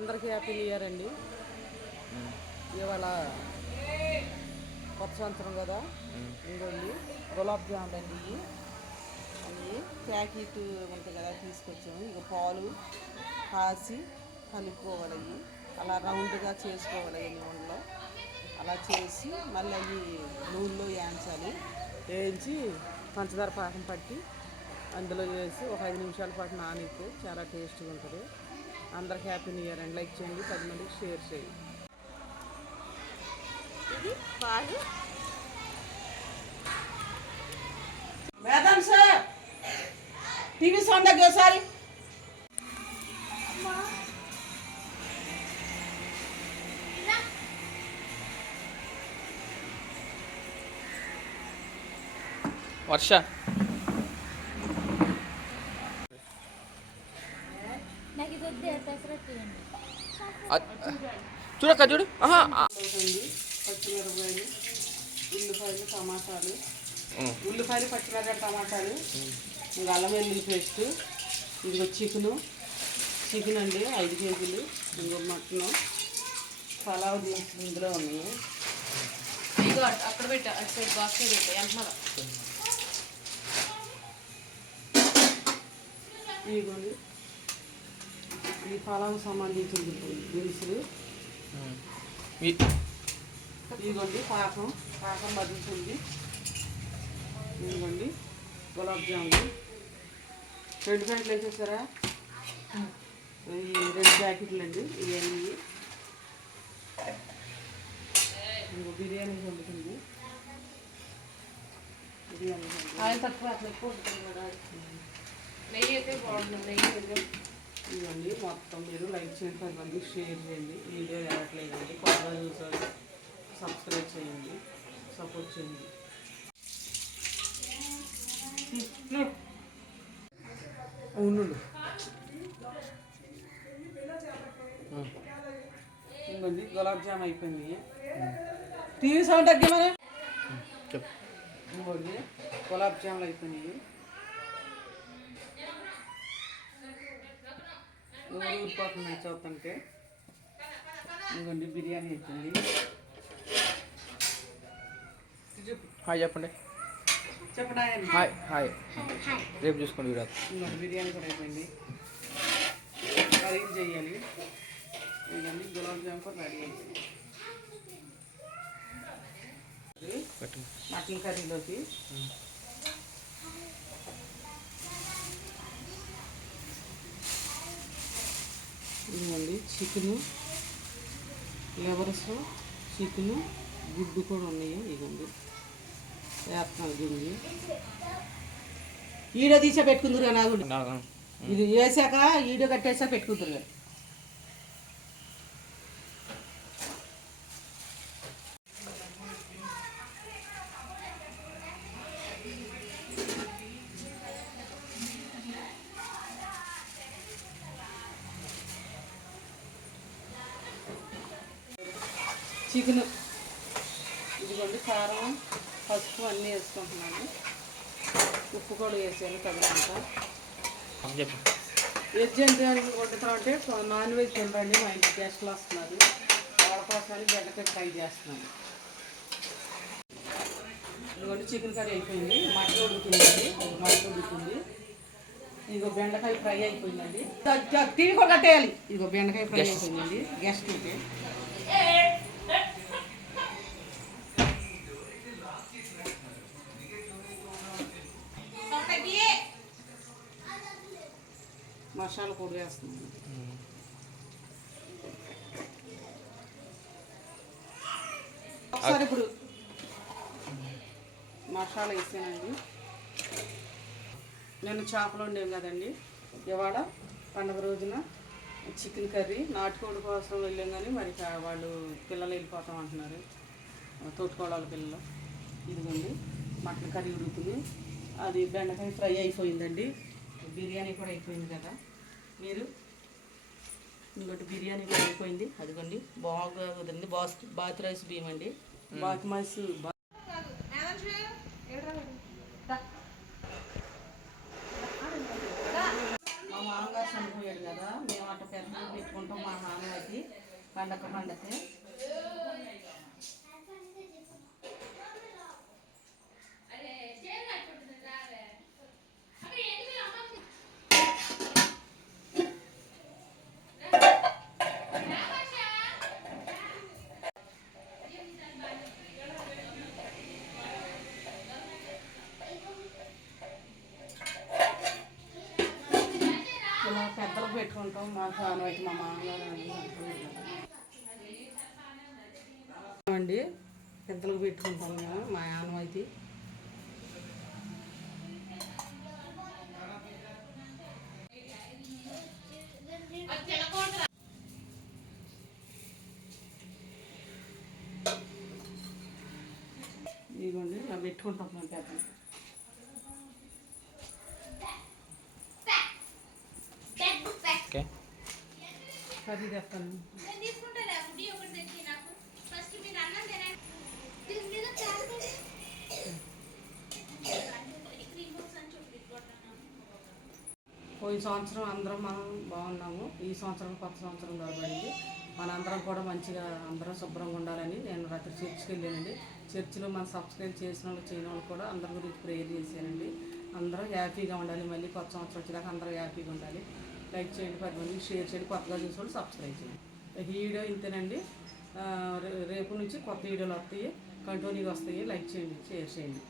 అందరికీ happy new year అండి. ఇవాళ కొత్త సంవత్సరం కదా. ఇంకోండి గులాబ్ జాములు అండి ఇవి అవి ప్యాకెట్ ఉంటుంది కదా తీసుకొచ్చాము. ఇక పాలు కాసి కలుపుకోవాలి అవి. అలా రౌండ్గా చేసుకోవాలి నూనెలో. అలా చేసి మళ్ళీ అవి నూనెలో వేయించాలి. వేయించి పంచదార పాకం పట్టి అందులో వేసి ఒక ఐదు నిమిషాల పాటు నానితే చాలా టేస్ట్గా ఉంటుంది. అందరికి హ్యాపీ న్యూ ఇయర్ అండి లైక్ చేయండి పది మందికి షేర్ చేయండి ఇది పాలు వేదం సార్ టీవీ సౌండ్ తగ్గి ఒకసారి. వర్ష నాకు ఇది వద్దే పెసరట్టు ఇవ్వండి చూడక్క చూడు. పచ్చిమిరపకాయలు ఉల్లిపాయలు టమాటాలు. ఉల్లిపాయలు పచ్చిమిరపకాయలు టమాటాలు ఇంకా అల్లం వెల్లుల్లి పేస్ట్ ఇదిగో చికెను. చికెన్ అండి ఐదు కేజీలు. ఇంకో మటను. పలావ్ దినుసులు ఇందులో ఉన్నాయి. ఇదిగో అటు- అక్కడ పెట్ట అటు సైడ్ బాక్స్ పెట్ట వెంటనే. ఇదిగోండి. ఈ పలావ్ సంబంధించిన దినుసులు. ఇదిగోండి పాకం పాకం మరుగుతుంది ఇదిగోండి గులాబ్ జామున్. రెండు ప్యాకెట్లు వేసేసారా? ఈ రెండు ప్యాకెట్లు అండి ఇవన్నీ. ఇంకో బిర్యానీ వండుతుంది. బిర్యానీ. ఆయన తక్కువ అట్లా ఎక్కువ ఉంటుంది కదా నెయ్యి అయితే బాగుంటుంది నెయ్యి అయితే ఇవన్నీ మొత్తం మీరు లైక్ చేయండి పది మందికి షేర్ చేయండి. వీడియో వెళ్ళట్లేదండి కొత్తగా చూసారు సబ్స్క్రైబ్ చేయండి సపోర్ట్ చేయండి. అవును. ఇంకొంది గులాబ్ జామ్ అయిపోయింది. టీవీ సౌండ్ తగ్గమని చెప్పు ఇంకోటి గులాబ్ జాములు అయిపోయినాయి. ఊరు ఊరిపోతున్నాయి చూస్తుంటే ఇంకోండి బిర్యానీ అయిపోయింది చెప్పు హాయ్ చెప్పండి చెప్పడా హాయ్ హాయ్ రేపు చూసుకోండి వీడియో ఇంకోటి బిర్యానీ కూడా అయిపోయింది కర్రీ చేయాలి ఇవన్నీ గులాబ్ జామ్ కూడా రెడీ అయిపోయింది పెట్టండి మటన్ కర్రీలోకి ఇదిగోండి చికెను లెవర్స్ చికెను గుడ్డు కూడా ఉన్నాయి. ఇదిగోండి వేస్తున్నాను గుండి ఈడో తీసా పెట్టుకుందరు నాకు ఇది వేసాక ఈడో కట్టేసా పెట్టుకుందరు చికెన్. ఇదిగోండి కారం పసుపు అన్నీ వేసుకుంటున్నాను. ఉప్పు కూడా వేసాను తగినంత వెజ్ అంటే వండుతాం అంటే నాన్ వెజ్ తినరండి మా ఇంటి గెస్ట్లు వస్తున్నారు. వాళ్ళ కోసమని బెండకాయ ఫ్రై చేస్తున్నాను. ఇదిగోండి చికెన్ కర్రీ అయిపోయింది. మటన్ ఉడుకుతుందండి మటన్ ఉడుకుతుంది. ఇదిగో బెండకాయ ఫ్రై అయిపోయిందండి. టీవీ కూడా కట్టేయాలి. ఇదిగో బెండకాయ ఫ్రై. అయిపోయిందండి. గెస్ట్ ఉంటే. మసాలా పొడి వేస్తున్నాను ఒకసారి ఇప్పుడు మసాలా వేసానండి. నేను చేపలు వండాను కదండి. ఇవాళ పండగ రోజున చికెన్ కర్రీ నాటుకోడి కోసం వెళ్ళాం కానీ మరి వాళ్ళు పిల్లలు వెళ్ళిపోతాం అంటున్నారు. తోటికోడాల పిల్లలు. ఇదిగోండి మటన్ కర్రీ ఉడుకుతుంది. అది బెండకాయ ఫ్రై అయిపోయిందండి. బిర్యానీ కూడా అయిపోయింది కదా. మీరు? ఇంకోటి బిర్యానీ కూడా అయిపోయింది. అదిగోండి. బాగా కుదిరింది. బాస్ బాత్ రైస్ బియ్యం అండి. బాత్ మైస్ మా మామగారు చనిపోయాడు కదా. మేము అట్ట పెద్ద పెట్టుకుంటాం మా నాన్న పండగ పండగ అండి పెద్దలకు పెట్టుకుంటాం మేము మా ఆనవాయితీ ఇదిగోండి ఇలా పెట్టుకుంటాం మేము పెద్దలు ఓకే కర్రీ తెస్తాను నేను తీసుకుంటాను ఆ గుడ్డి ఒకటి తెచ్చి నాకు ఫస్ట్ మీరు అన్నం తినండి దీని మీద ప్లాన్ క్రీమ్ బాక్స్ చెప్పి పోయిన సంవత్సరం అందరం మనం బాగున్నాము. ఈ సంవత్సరం కొత్త సంవత్సరం దొరకబడింది మనందరం కూడా మంచిగా అందరం శుభ్రంగా ఉండాలని నేను రాత్రి చర్చికి వెళ్ళానండి. చర్చిలో మన సబ్స్క్రైబ్ చేసిన వాళ్ళు చేయని వాళ్ళు కూడా అందరి గురించి ప్రేయర్ చేశానండి. అందరం హ్యాపీగా ఉండాలి. మళ్ళీ కొత్త సంవత్సరం వచ్చేదాకా అందరూ హ్యాపీగా ఉండాలి. లైక్ చేయండి పది మందికి షేర్ చేయండి కొత్తగా చూసిన వాళ్ళు సబ్స్క్రైబ్ చేయండి ఈ వీడియో ఇంతేనండి. రేపు నుంచి కొత్త వీడియోలు వస్తాయి కంటిన్యూగా వస్తాయి. లైక్ చేయండి షేర్ చేయండి.